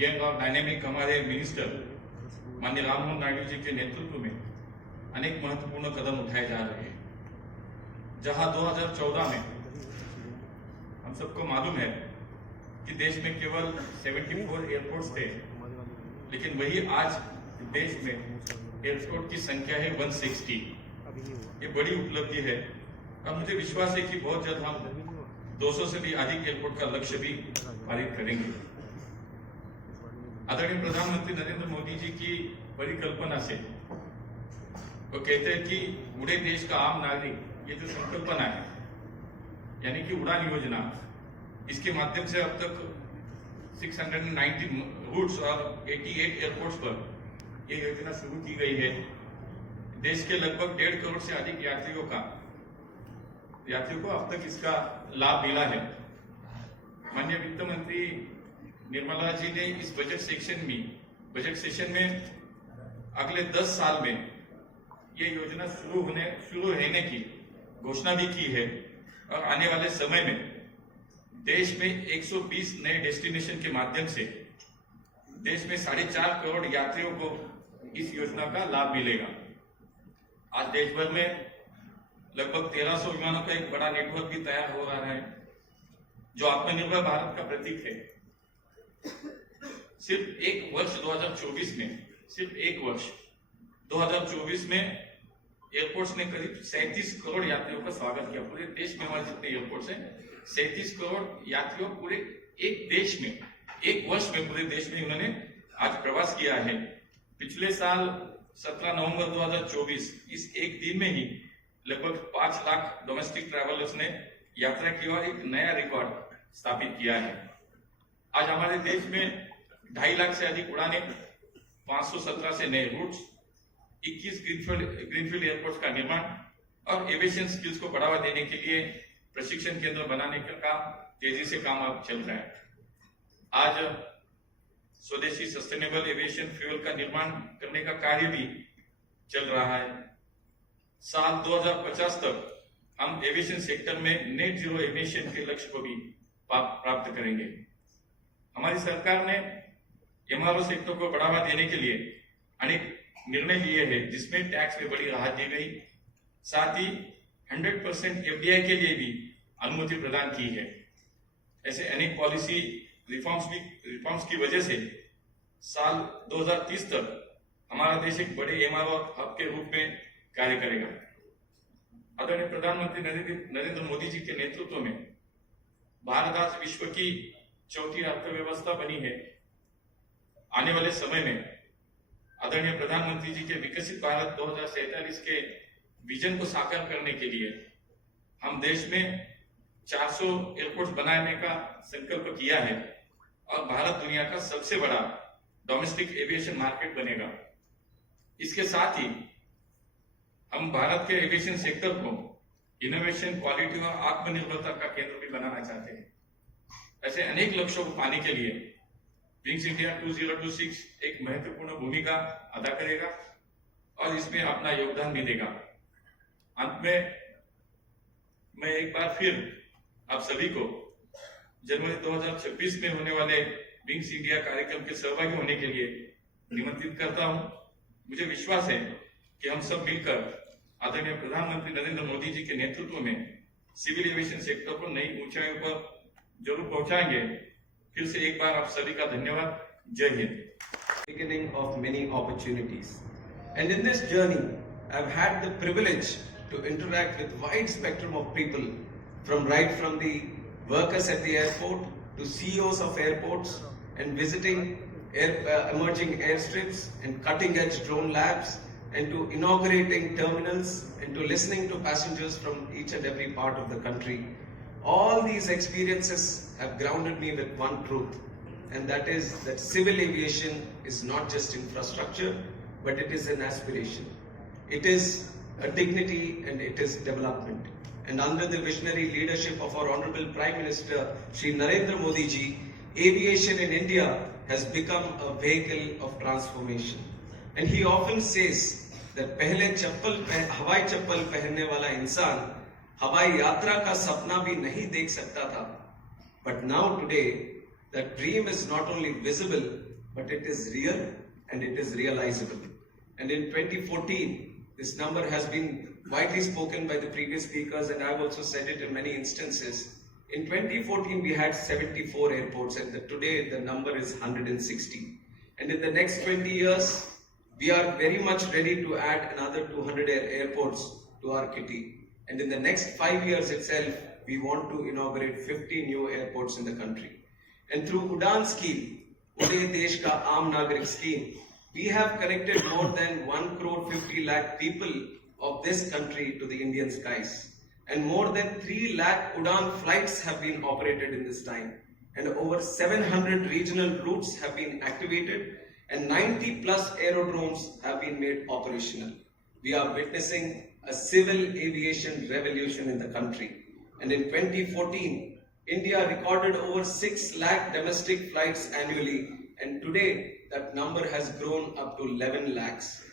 Young और dynamic हमारे minister माननीय राममोहन नायडू जी के नेतृत्व में अनेक महत्वपूर्ण कदम उठाए जा रहे हैं। जहां 2014 में हम सबको मालूम है कि देश में केवल 74 एयरपोर्ट्स थे, लेकिन वही आज देश में एयरपोर्ट की संख्या है 160। ये बड़ी उपलब्धि है और मुझे विश्वास है कि बहुत जल्द हम 200 से भी अधिक एयरपोर्ट का लक्ष्य भी पारित करेंगे। आदरणीय प्रधानमंत्री नरेंद्र मोदी जी की परिकल्पना से वो कहते हैं कि उड़े देश का आम नागरिक, ये जो संकल्पना है यानी कि उड़ान योजना, इसके माध्यम से अब तक 690 रूट्स और 88 एयरपोर्ट्स पर ये योजना शुरू की गई है। देश के लगभग 1.5 करोड़ से अधिक यात्रियों को अब तक इसका लाभ मिला है। माननीय वित्त मंत्री निर्मला जी ने इस बजट सेशन में अगले 10 साल में ये योजना शुरू होने की घोषणा भी की है और आने वाले समय में देश में 120 नए डेस्टिनेशन के माध्यम से देश में 4.5 करोड़ यात्रियों को इस योजना का लाभ मिलेगा। आज देश भर में लगभग 1300 विमानों का एक बड़ा नेटवर्क भी तैयार हो रहा है, जो आत्मनिर्भर भारत का प्रतीक है। सिर्फ एक वर्ष 2024 में एयरपोर्ट्स ने करीब 37 करोड़ यात्रियों का स्वागत किया। पूरे देश में हमारे जितने एयरपोर्ट्स हैं, 37 करोड़ यात्रियों पूरे एक वर्ष में पूरे देश में उन्होंने आज प्रवास किया है। पिछले साल 17 नवंबर 2024 इस एक दिन में ही लगभग 5 लाख डोमेस्टिक ट्रैवलर्स ने यात्रा की और एक नया रिकॉर्ड स्थापित किया है। आज हमारे देश में 2.5 लाख से अधिक उड़ानें, 517 से नए रूट्स, 21 ग्रीनफील्ड एयरपोर्ट्स का निर्माण और एविएशन स्किल्स को बढ़ावा देने के लिए प्रशिक्षण केंद्र बनाने का काम तेजी से काम अब चल रहा है। आज स्वदेशी सस्टेनेबल एविएशन फ्यूल का निर्माण करने का कार्य भी चल रहा है। साल 2050 तक हम एविएशन सेक्टर में नेट जीरो एमिशन के लक्ष्य को भी प्राप्त करेंगे। हमारी सरकार ने एमआरओ सेक्टर को बढ़ावा देने के लिए अनेक निर्णय लिए हैं, जिसमें टैक्स में बड़ी राहत दी गई, साथ ही 100% एफडीआई के लिए भी अनुमति प्रदान की है। ऐसे अनेक पॉलिसी रिफॉर्म्स की वजह से साल 2030 तक हमारा देश एक बड़े एमआरओ हब के रूप में कार्य करेगा। आदरणीय प्रधानमंत्री नरेंद्र मोदी जी के नेतृत्व में भारत आज विश्व की चौथी अर्थव्यवस्था बनी है। आने वाले समय में आदरणीय प्रधानमंत्री जी के विकसित भारत 2047 के विजन को साकार करने के लिए हम देश में 400 एयरपोर्ट्स बनाने का संकल्प किया है और भारत दुनिया का सबसे बड़ा डोमेस्टिक एविएशन मार्केट बनेगा। इसके साथ ही हम भारत के एविएशन सेक्टर को इनोवेशन, क्वालिटी और आत्मनिर्भरता का केंद्र भी बनाना चाहते हैं। ऐसे अनेक लक्ष्यों को पाने के लिए विंग्स इंडिया 2026 एक महत्वपूर्ण भूमिका अदा करेगा और इसमें अपना योगदान भी देगा। अंत में मैं एक बार फिर आप सभी को जनवरी 2026 में होने वाले विंग्स इंडिया कार्यक्रम के सहभागी होने के लिए निमंत्रित करता हूं। मुझे विश्वास है कि हम सब मिलकर आदरणीय प्रधानमंत्री नरेंद्र मोदी जी के नेतृत्व में सिविल एविएशन सेक्टर को नई ऊंचाइयों पर जरूर पहुंचाएंगे। फिर से एक बार आप सभी का धन्यवाद। जय Hind. Beginning of many opportunities, and in this journey I've had the privilege to interact with wide spectrum of people, from the workers at the airport to CEOs of airports, and visiting emerging airstrips and cutting edge drone labs, and to inaugurating terminals, and to listening to passengers from each and every part of the country. All these experiences have grounded me with one truth, and that is that civil aviation is not just infrastructure, but it is an aspiration. It is a dignity and it is development. And under the visionary leadership of our Honorable Prime Minister, Shri Narendra Modi ji, aviation in India has become a vehicle of transformation. And he often says that पहले हवाई चप्पल पहनने वाला इंसान हवाई यात्रा का सपना भी नहीं देख सकता था, but now today That dream is not only visible, but it is real and it is realizable. And in 2014, this number has been widely spoken by the previous speakers, and I've also said it in many instances. In 2014, we had 74 airports, and today the number is 160. And in the next 20 years, we are very much ready to add another 200 airports to our kitty. And in the next 5 years itself, we want to inaugurate 50 new airports in the country. And through UDAN scheme, Uday Desh Ka Aam Nagarik scheme, we have connected more than 1 crore 50 lakh people of this country to the Indian skies. And more than 3 lakh UDAN flights have been operated in this time. And over 700 regional routes have been activated, and 90 plus aerodromes have been made operational. We are witnessing a civil aviation revolution in the country. And in 2014, India recorded over 6 lakh domestic flights annually, and today that number has grown up to 11 lakhs.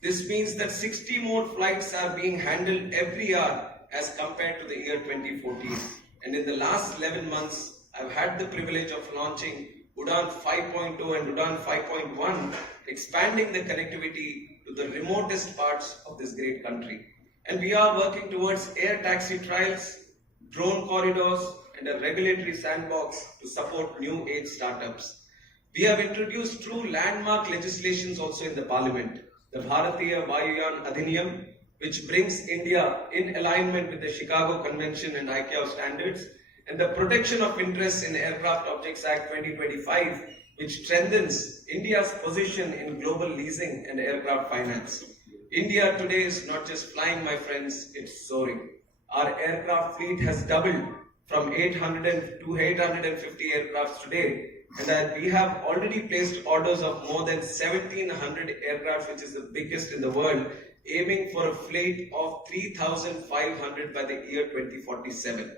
This means that 60 more flights are being handled every hour as compared to the year 2014. And in the last 11 months, I've had the privilege of launching UDAN 5.0 and UDAN 5.1, expanding the connectivity to the remotest parts of this great country. And we are working towards air taxi trials, drone corridors, and a regulatory sandbox to support new age startups. We have introduced true landmark legislations also in the Parliament. The Bharatiya Vayuyan Adhiniyam, which brings India in alignment with the Chicago Convention and ICAO standards, and the Protection of Interests in Aircraft Objects Act 2025, which strengthens India's position in global leasing and aircraft finance. India today is not just flying, my friends, it's soaring. Our aircraft fleet has doubled from 800 to 850 aircrafts today, and we have already placed orders of more than 1,700 aircraft, which is the biggest in the world, aiming for a fleet of 3,500 by the year 2047.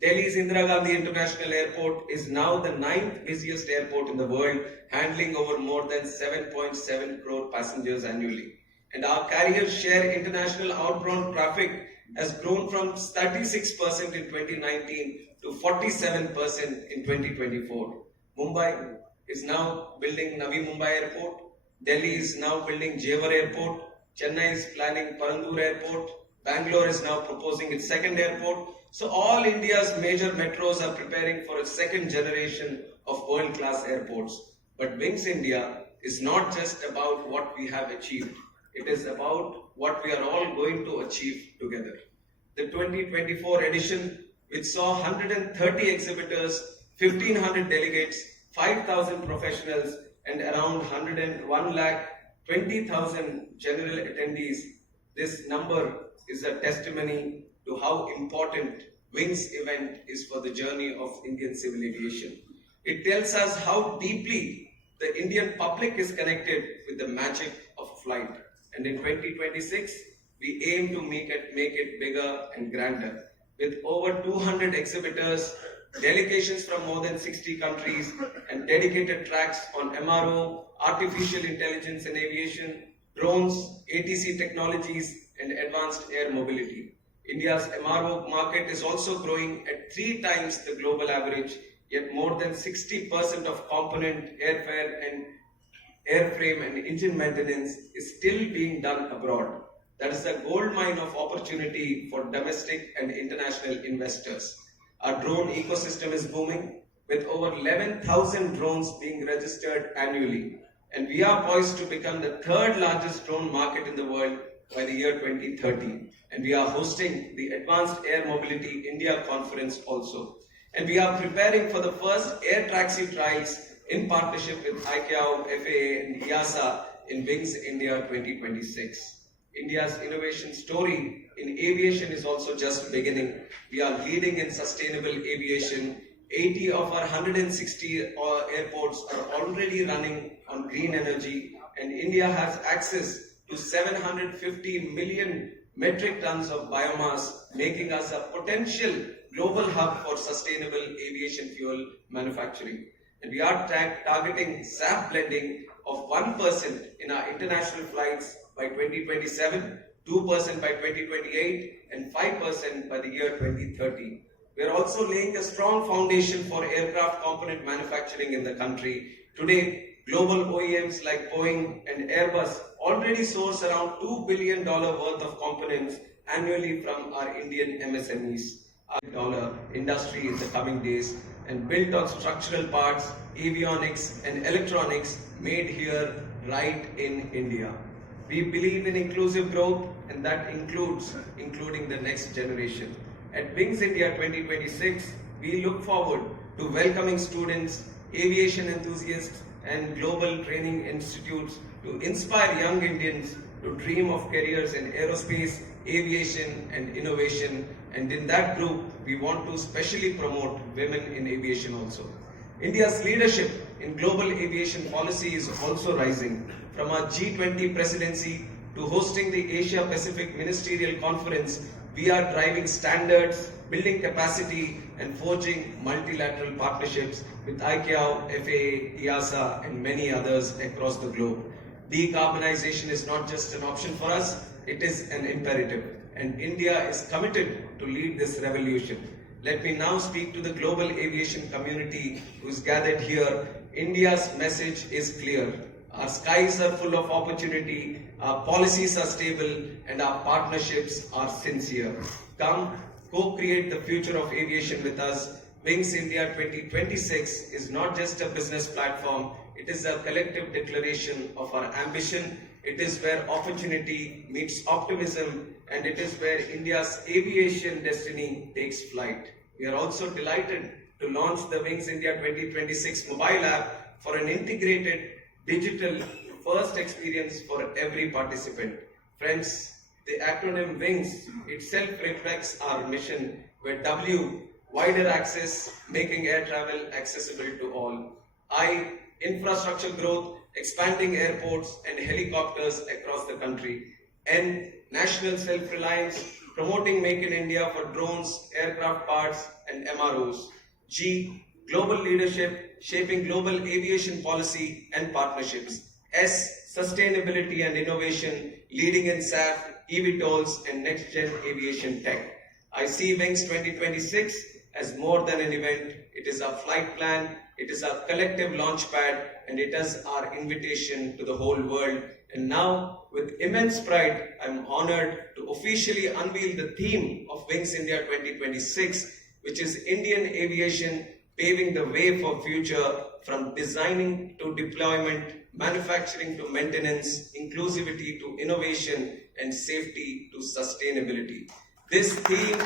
Delhi's Indira Gandhi International Airport is now the 9th busiest airport in the world, handling over more than 7.7 crore passengers annually. And our carriers share international outbound traffic has grown from 36% in 2019 to 47% in 2024. Mumbai is now building Navi Mumbai Airport. Delhi is now building Jewar Airport. Chennai is planning Parandur Airport. Bangalore is now proposing its second airport. So all India's major metros are preparing for a second generation of world-class airports. But Wings India is not just about what we have achieved. It is about what we are all going to achieve together. The 2024 edition, which saw 130 exhibitors, 1,500 delegates, 5,000 professionals, and around 101 lakh 20,000 general attendees, this number is a testimony to how important Wings event is for the journey of Indian civil aviation. It tells us how deeply the Indian public is connected with the magic of flight. And in 2026, we aim to make it bigger and grander. With over 200 exhibitors, delegations from more than 60 countries, and dedicated tracks on MRO, artificial intelligence in aviation, drones, ATC technologies, and advanced air mobility. India's MRO market is also growing at 3 times the global average, yet more than 60% of component, airfare, and airframe and engine maintenance is still being done abroad. That is a gold mine of opportunity for domestic and international investors. Our drone ecosystem is booming, with over 11,000 drones being registered annually. And we are poised to become the 3rd largest drone market in the world by the year 2030. And we are hosting the Advanced Air Mobility India Conference also. And we are preparing for the first air taxi trials in partnership with ICAO, FAA, and EASA in Wings India 2026. India's innovation story in aviation is also just beginning. We are leading in sustainable aviation. 80 of our 160 airports are already running on green energy, and India has access to 750 million metric tons of biomass, making us a potential global hub for sustainable aviation fuel manufacturing. And we are targeting SAF blending of 1% in our international flights by 2027, 2% by 2028, and 5% by the year 2030. We are also laying a strong foundation for aircraft component manufacturing in the country. Today, global OEMs like Boeing and Airbus already source around $2 billion worth of components annually from our Indian MSMEs. Our industry in the coming days and built on structural parts, avionics and electronics made here right in India. We believe in inclusive growth, and that including the next generation. At Wings India 2026, we look forward to welcoming students, aviation enthusiasts and global training institutes to inspire young Indians to dream of careers in aerospace, aviation and innovation, and in that group we want to specially promote women in aviation also. India's leadership in global aviation policy is also rising. From our G20 presidency to hosting the Asia Pacific Ministerial Conference, we are driving standards, building capacity and forging multilateral partnerships with ICAO, FAA, EASA and many others across the globe. Decarbonization is not just an option for us, it is an imperative, and India is committed to lead this revolution. Let me now speak to the global aviation community who is gathered here. India's message is clear. Our skies are full of opportunity, our policies are stable, and our partnerships are sincere. Come, co-create the future of aviation with us. Wings India 2026 is not just a business platform, it is a collective declaration of our ambition. It is where opportunity meets optimism, and it is where India's aviation destiny takes flight. We are also delighted to launch the Wings India 2026 mobile app for an integrated digital first experience for every participant. Friends, the acronym WINGS itself reflects our mission, where W, wider access, making air travel accessible to all. I, infrastructure growth, expanding airports and helicopters across the country. N, national self-reliance, promoting Make in India for drones, aircraft parts and MROs. G, global leadership, shaping global aviation policy and partnerships. S, sustainability and innovation, leading in SAF, eVTOLs and next-gen aviation tech. I see Wings 2026 as more than an event. It is our flight plan, it is our collective launch pad, and it is our invitation to the whole world. And now, with immense pride, I am honored to officially unveil the theme of Wings India 2026, which is Indian aviation paving the way for future, from designing to deployment, manufacturing to maintenance, inclusivity to innovation, and safety to sustainability. This theme